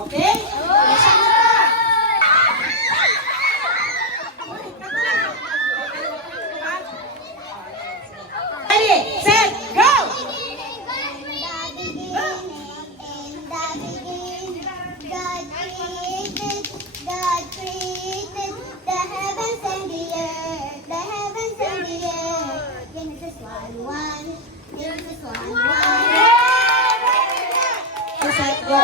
Okay? Isa na pa. Ready, set, go! God created the heavens and the earth, the heavens and the earth. Genesis 1:1, Genesis 1:1. Set, go!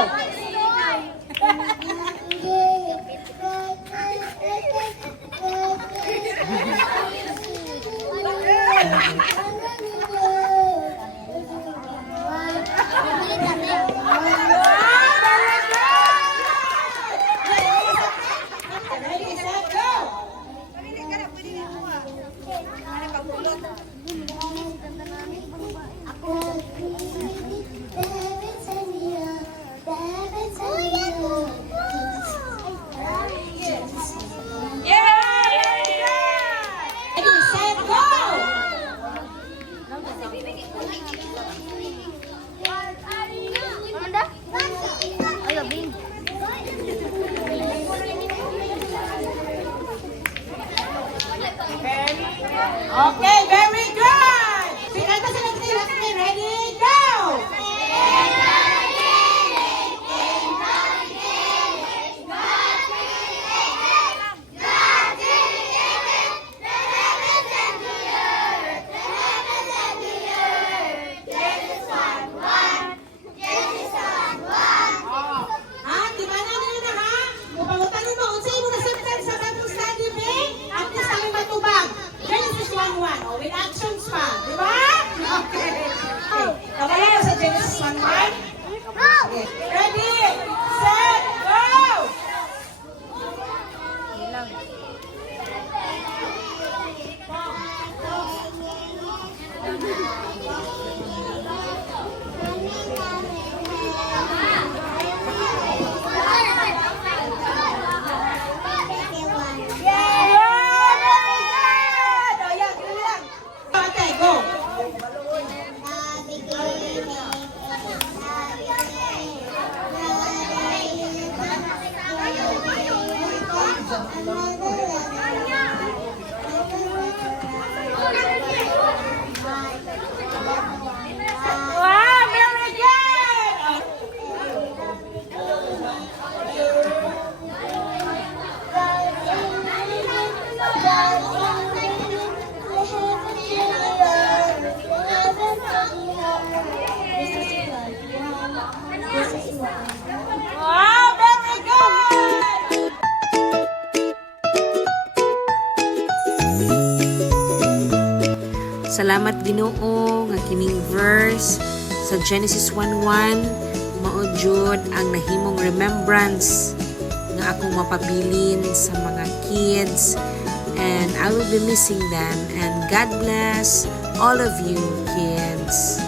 Ready, set, go! Ready, set, go! Okay, very good! Sinanta sila natin. Ready, go! Ha? Di ba na nila ha? Mupangutan mo, unsay mo na sentence sa bagong study, be? At least kami matubag. Genesis 1:1. O, with actions pa. Di ba? Okay. Okay. Kamaya sa Genesis 1:1. Okay. Ready, set, go! O, yan, yun lang. Okay, go. Wow, very good! Wow, very good! Salamat Ginoo nga kining verse sa Genesis 1:1 mao jud ang nahimong remembrance nga akong mapabilin sa mga kids, and I will be missing them, and God bless all of you kids.